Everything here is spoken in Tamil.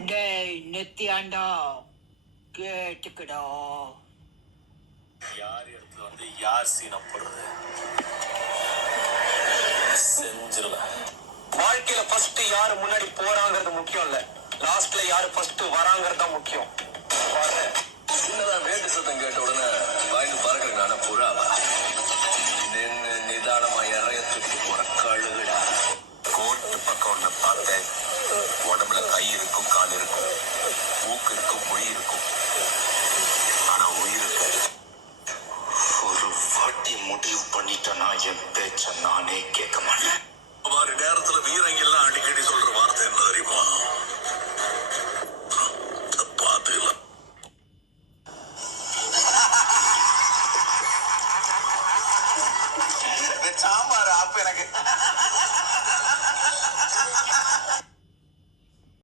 டேய் நித்யாண்டா கேட்டுக்கடா யார் இடத்துல வந்து யார் சீனை போடுறது? செஞ்சிருவேன் வாழ்க்கையில ஃபர்ஸ்ட் யாரு முன்னாடி போறாங்கிறது முக்கியம் இல்ல. லாஸ்ட்ல யாரு ஃபர்ஸ்ட் வராங்கிறது தான் முக்கியம். பாரு. என்னதான் வேட்டு சத்தம் கேட்ட உடனே வாய்ந்து பறக்குற நான புறாவா? நின்னு நிதானமா இறைய தூக்கி போற கழுகுடா. கோட்டு பக்கம் பார்த்தேன். உடம்புல கை இருக்கும் கால் இருக்கும் மூக்கு இருக்கும் மொழி இருக்கும். ஆனா உயிருக்கு ஒரு வாட்டி முடிவு பண்ணிட்டேன்னா என் பேச்ச நானே கேட்க மாட்டேன். மாதிரி நேரத்துல வீரங்கெல்லாம் அடிக்கடி சொல்ற வார்த்தை என்ன தெரியுமா? பாத்துக்கலாம்